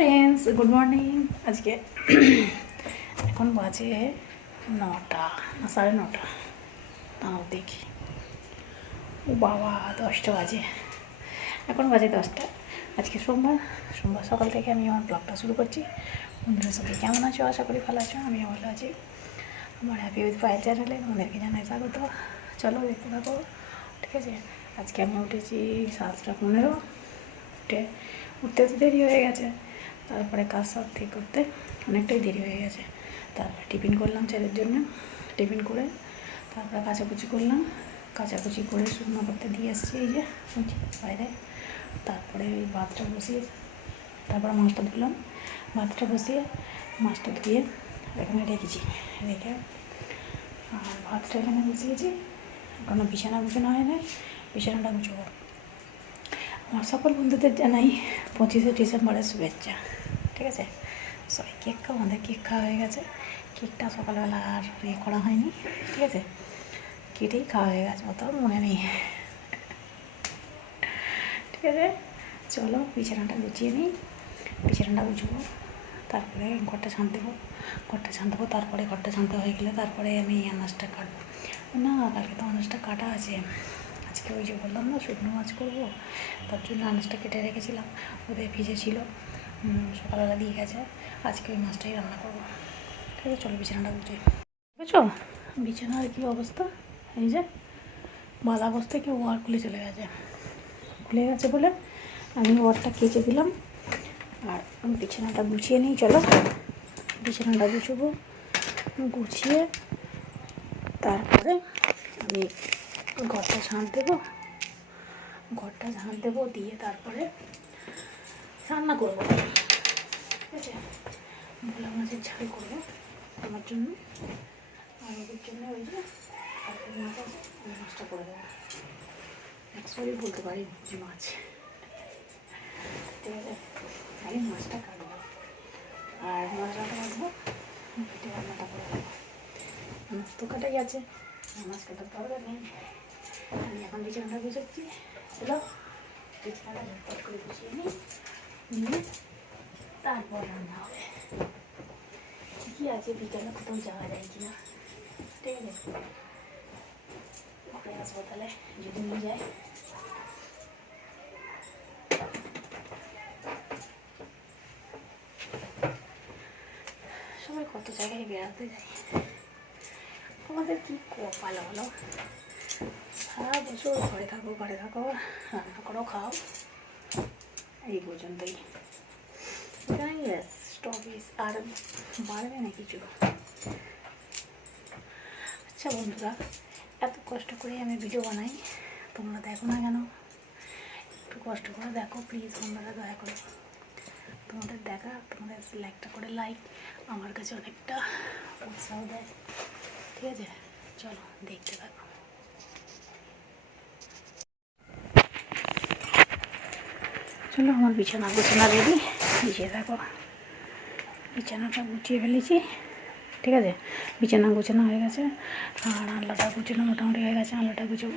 Friends, good morning. আজকে এখন বাজে 9টা না 9:30। তাও দেখি, ও বাবা 10টা বাজে। এখন বাজে 10টা। আজকে সোমবার সকাল থেকে আমি আমার ব্লগটা শুরু করছি। বন্ধুরা সবাই কেমন আছো? আশা করি ভালো আছো। আমিও ভালো আছি। আমার হ্যাপি উইথ পায়েল চ্যানেলে তোমাদেরকে জানাই স্বাগত। চলো দেখতে থাকো, ঠিক আছে? আজকে আমি উঠেছি 7টা 15। উঠতে তো দেরি হয়ে গেছে, তারপরে কাজ সব ঠিক করতে অনেকটাই দেরি হয়ে গেছে। তারপরে টিফিন করলাম ছেলের জন্য। টিফিন করে তারপরে কাচাকুচি করলাম। কাচাকুচি করে শুকনো করতে দিয়ে এসেছি, এই যে বাইরে। তারপরে ওই ভাতটা বসিয়ে, তারপরে মাছটা ধুলাম। ভাতটা বসিয়ে মাছটা ধুয়ে এখানে রেখেছি। রেখে আর ভাতটা এখানে বসিয়েছি। এখনো বিছানা গুছানো হয় নাই, বিছানাটা গুছবো। আমার সকল বন্ধুদের জানাই 25শে ডিসেম্বরের শুভেচ্ছা, ঠিক আছে? সবাই কেক খাও। আমাদের কেক খাওয়া হয়ে গেছে। কেকটা সকালবেলা আর করা হয়নি, ঠিক আছে? কেটেই খাওয়া হয়ে গেছে, অত মনে নেই, ঠিক আছে? চলো বিছানাটা গুছিয়ে নিই। বিছানাটা গুছবো, তারপরে ঘরটা ছাঁট দেবো। তারপরে ঘরটা ছাঁটতে হয়ে গেলে তারপরে আমি আনাজটা কাটবো। না, কালকে তো আনাজটা কাটা আছে। আজকে ওই যে বললাম না শুকনো মাছ করবো, তার জন্য আনাজটা কেটে রেখেছিলাম। ওদের ভিজে ছিল, সকালবেলা দিয়ে গেছে। আজকে ওই মাছটাই রান্না করবো, ঠিক আছে? চলো বিছানাটা গুছিয়ে। বুঝছো বিছানার কী অবস্থা? এই যে বালা অবস্থায় কেউ ওয়ার খুলে চলে গেছে। খুলে গেছে বলে আমি ওয়ারটা কেচে দিলাম। আর আমি বিছানাটা গুছিয়ে নিই। চলো বিছানাটা গুছিয়ে তারপরে আমি ঘরটা ঝাঁট দেবো। দিয়ে তারপরে রান্না করবো, ঠিক আছে? ভোলা মাছের ঝাল করবো আমার জন্য, আর ওদের জন্য ওই যে মাছ আছে, ওই মাছটা করে দেবো। অ্যাকচুয়ালি বলতে পারি যে মাছ, ঠিক আছে? আমি মাছটা কাটবো আর মশলাটা কাটবো, কেটে রান্নাটা করে দেবো। মাছ তো কাটাই আছে, মাছ কাটার দরকার নেই। আমি এখন বিছানাটা গুছাচ্ছি। চলো বিছানাটা ঝটপট করে গুছিয়ে নিয়ে তারপর রান্না হবে। কি আছে বিকেলে কোথাও যাওয়া যায় কিনা, ঠিক আছে? ঘুরে আসবো তাহলে যদি নিয়ে যায়। সবাই কত জায়গায় বেড়াতে যায়, আমাদের কি কপাল হলো। সারা বছর ঘরে থাকো রান্না করো, খাও, এই পর্যন্তই। স্টপিস আর বাড়বে না কিছু। আচ্ছা বন্ধুরা, এত কষ্ট করে আমি ভিডিও বানাই, তোমরা দেখো না কেন? একটু কষ্ট করে দেখো প্লিজ বন্ধুরা, দয়া করে। তোমাদের দেখা, তোমাদের একটা করে লাইক আমার কাছে অনেকটা উৎসাহ দেয়, ঠিক আছে? চলো দেখতে থাকো। চলো আমার বিছানা রেডি, গুছিয়ে থাকো। বিছানাটা গুছিয়ে ফেলেছি, ঠিক আছে? বিছানা গুছানো হয়ে গেছে আর আলনাটা গুছানো মোটামুটি হয়ে গেছে। আলনাটা গুছাবো।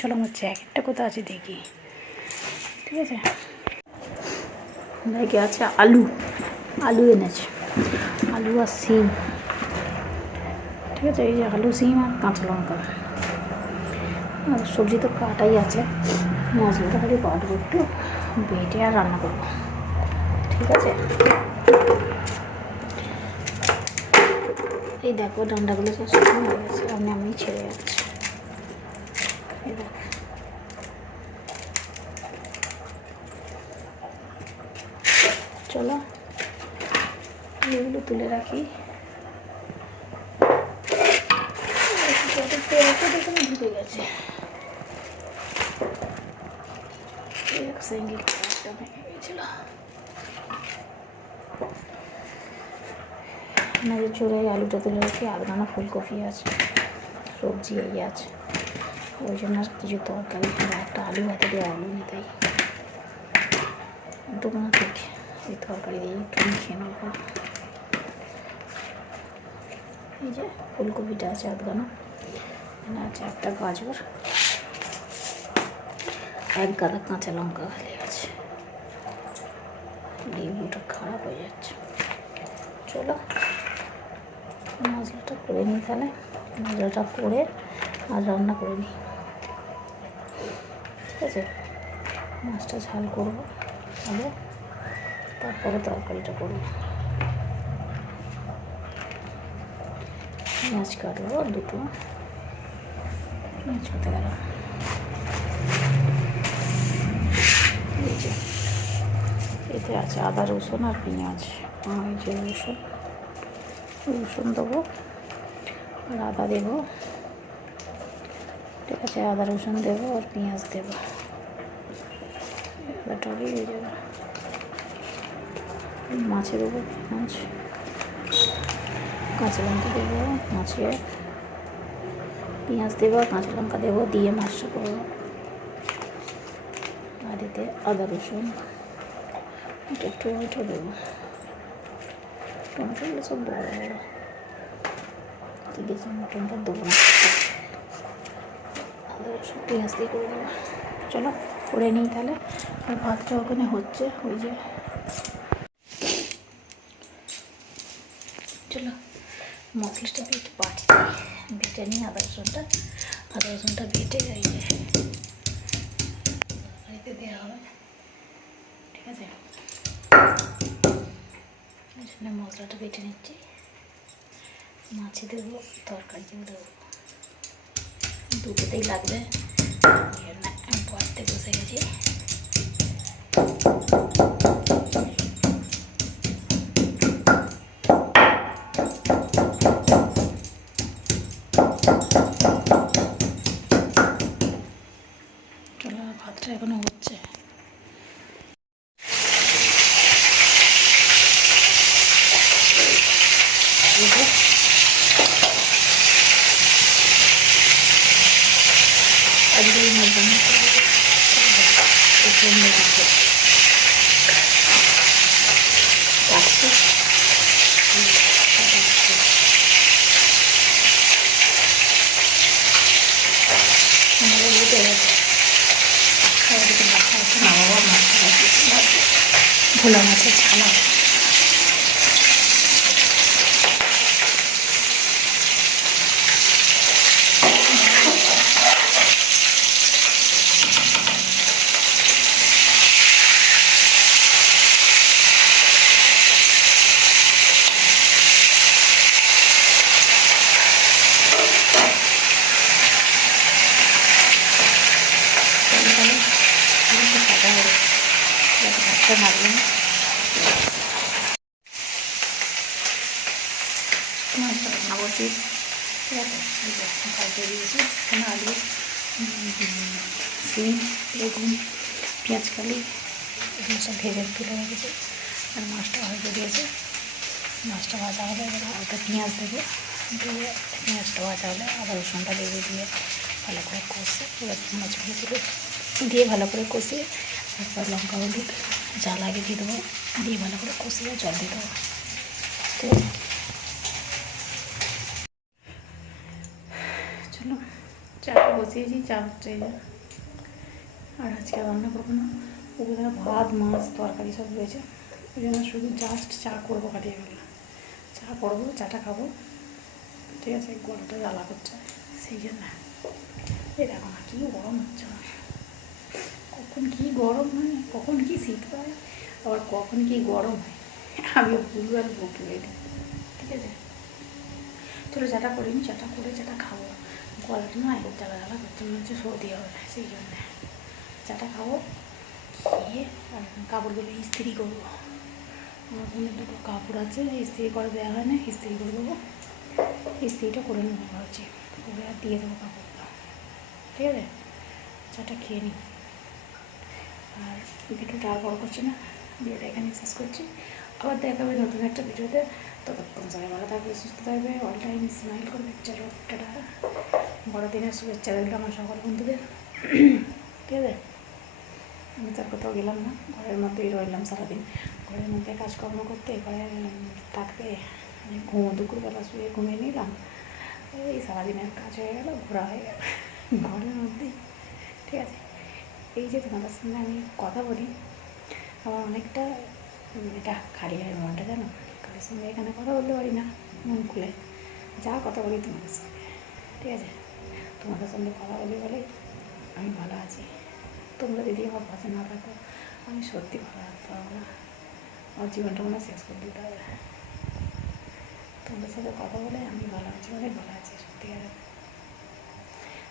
চলো আমার জ্যাকেটটা কোথাও আছে দেখি, ঠিক আছে? ব্যাগে আছে আলু এনেছে, আলু আর সিম, ঠিক আছে? এই যে আলু, সিম আর কাঁচা লঙ্কা। আর সবজি তো কাটাই আছে, মশলাটা খালি বাটবো একটু, বেটে আর রান্না করবো, ঠিক আছে? এই দেখো ডান্ডাগুলো সব শুকনো হয়ে গেছে, আমি ছেড়ে যাচ্ছি। এই দেখো, চলো এগুলো তুলে রাখি। ঢুকে গেছে, ভেঙে গেছিল। আমাদের চলে আলুটা তুলে রাখি। আধখানা ফুলকপি আছে, সবজি এই আছে, ওই জন্য আর কিছু তরকারি একটা আলু হাতে দিয়ে আলু নিতেই দোকান থেকে এই তরকারি দিয়ে একটু খেয়ে নেবো। এই যে ফুলকপিটা আছে আধখানা, এখানে আছে একটা গাজর, এক গাদা কাঁচা লঙ্কা খালি আছে, লেবুটা খারাপ হয়ে যাচ্ছে। চলো মশলাটা করে নিই, তাহলে মশলাটা করে আর রান্না করে নিই। ঠিক আছে, মাছটা ঝাল করবো আগে, তারপরে তরকারিটা করবো। পেঁয়াজ কাটবো, দুটো পেঁয়াজ করতে গেলাম। এতে আছে আদা রসুন আর পেঁয়াজ। এই যে রসুন দেবো আর আদা দেবো। ঠিক আছে, আদা রসুন দেবো আর পেঁয়াজ দেবো। আদাটাও হয়ে যাবে। মাছে দেবো পেঁয়াজ, কাঁচা লঙ্কা দেবো, মাছে পেঁয়াজ দেবো, কাঁচা লঙ্কা দেবো, দিয়ে মাছটা করবো। আর এতে আদা রসুন, এটা টমেটো দেবো। টমেটোগুলো সব বড়ো বড়ো, ঠিক আছে, টমেটো দেবো না, আদা রসুন পেঁয়াজ দিয়ে করে দেবো। চলো করে নিই তাহলে। আর ভাতটা ওখানে হচ্ছে, ওই যে। চলো মশলাটা একটু বেটে নিই। আদা রসুনটা বেটে এই যে তরকারিতে দেওয়া হবে। ঠিক আছে, এই জন্য মশলাটা বেটে নিচ্ছি। মাছে দেবো, তরকারিতেও দেবো, দুটোতেই লাগবে। আমি পড়তে বসে গেছি। চলো ভাতটা এখনো হচ্ছে। আজকে মাছ রান্না করবো, প্রচণ্ড রাখবো রাখছি। আমাদের উঠে গেছে, ওদিকে মাথা আছে না বাবা, মাছটা ভোলা মাছের ছানা। ভাতটা নাড়লাম, মাছটা রান্না করছি। ঠিক আছে, ভাজতে দিয়েছি। এখানে আলু, সিম, বেগুন, পেঁয়াজ কালি এগুলো সব ভেজে তুলে রেখেছি। আর মাছটা ভাজতে দিয়েছে। মাছটা ভাজা হলে এবার হালকা পেঁয়াজ দেবো, দিয়ে পেঁয়াজটা ভাজা হলে আদা রসুনটা দেবে, দিয়ে ভালো করে কষে এবার মাছগুলো তুলে দিয়ে ভালো করে কষিয়ে তারপর লঙ্কা হলুদ যা লাগে দিয়ে দেবো, দিয়ে ভালো করে কষিয়ে জল দিয়ে দেবো। ঠিক আছে, চলো চাটা বসিয়েছি, চা হচ্ছে। আর আজকে রান্না করবো না, ওগুলো ভাত মাছ তরকারি সব রয়েছে, ওই জন্য শুধু জাস্ট চা করবো, কাটিয়ে গেলো চা করবো, চাটা খাবো। ঠিক আছে, গলাটা জ্বালা করছে সেই জন্য। এই দেখো না কী গরম হচ্ছে আমার, কখন কী গরম হয়, কখন কী শীত পায়, আবার কখন কী গরম হয়, আমি ভুলু আর বকে দিই। ঠিক আছে, চলো চাটা করিনি, চাটা করে চাটা খাবো। গলাটা না একটু জ্বালা জ্বালা করতে মনে হচ্ছে সর্দি হবে, সেই জন্যে চাটা খাবো। খেয়ে আর কাপড়গুলো ইস্ত্রি করবো। আমার ফোনে দুটো কাপড় আছে, ইস্ত্রি করে দেওয়া হয় না, ইস্ত্রি করে দেবো। ইস্ত্রিটা করে নেবো ভাবছি, করে আর দিয়ে দেবো কাপড়গুলো। ঠিক আছে, চাটা খেয়ে নিই। আর ভিডিওটা আর বড় করছি না, ভিডিওটা এখানে শেষ করছি। আবার দেখা হবে নতুন একটা ভিডিওতে। ততক্ষণ সবাই ভালো থাকবে, সুস্থ থাকবে, অল টাইম স্মাইল করবে। চলো টাটা, বড়দিনের শুভেচ্ছা রইল আমার সকল বন্ধুদের। ঠিক আছে, আমি তার কোথাও গেলাম না, ঘরের মধ্যেই রইলাম সারাদিন। ঘরের মধ্যে কাজকর্ম করতে, ঘরে থাকতে, দুপুরবেলা শুয়ে ঘুমিয়ে নিলাম, এই সারাদিনের কাজ হয়ে গেল, ঘোরা হয়ে গেল ঘরের মধ্যেই। ঠিক আছে, এই যে তোমাদের সঙ্গে আমি কথা বলি, আমার অনেকটা এটা খালি হয় মনটা, জানো, কারোর সঙ্গে এখানে কথা বলতে পারি না মন খুলে, যা কথা বলি তোমাদের সঙ্গে, ঠিক আছে? তোমাদের সঙ্গে কথা বলি বলেই আমি ভালো আছি। তোমরা যদি আমার পাশে না থাকো আমি সত্যি ভালো থাকতে পারবো না, আমার জীবনটা মনে শেষ করে দিতে হবে। তোমাদের সাথে কথা বলে আমি ভালো আছি, অনেক ভালো আছি সত্যিকারে।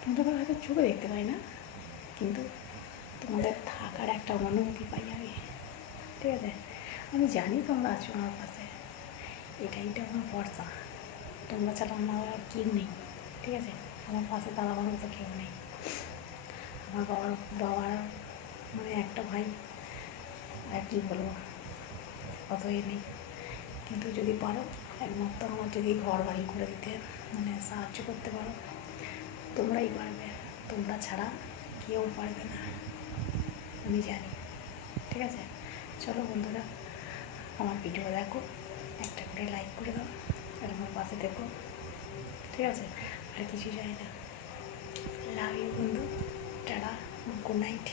তোমাদের হয়তো চোখে দেখতে পাই না, কিন্তু তোমাদের থাকার একটা অনুভূতি পাই আমি, ঠিক আছে? আমি জানি তোমরা আছো আমার পাশে, এটাই তো আমার ভরসা। তোমরা ছাড়া আমার আর কেউ নেই, ঠিক আছে? আমার পাশে দাঁড়াবার মতো কেউ নেই। আমার বাবার মানে একটা ভাই, আর কি বলবো, অত নেই। কিন্তু যদি পারো একমাত্র আমার যদি ঘর বাড়ি করে দিতে মানে সাহায্য করতে পারো, তোমরাই পারবে, তোমরা ছাড়া কেউ পারবে না, আমি জানি, ঠিক আছে? চলো বন্ধুরা, আমার ভিডিও দেখো, একটা করে লাইক করে দাও, আর আমার পাশে দেখো, ঠিক আছে? আর কিছু চাই না। লাভ ইউ বন্ধু, টাটা, গুড নাইট।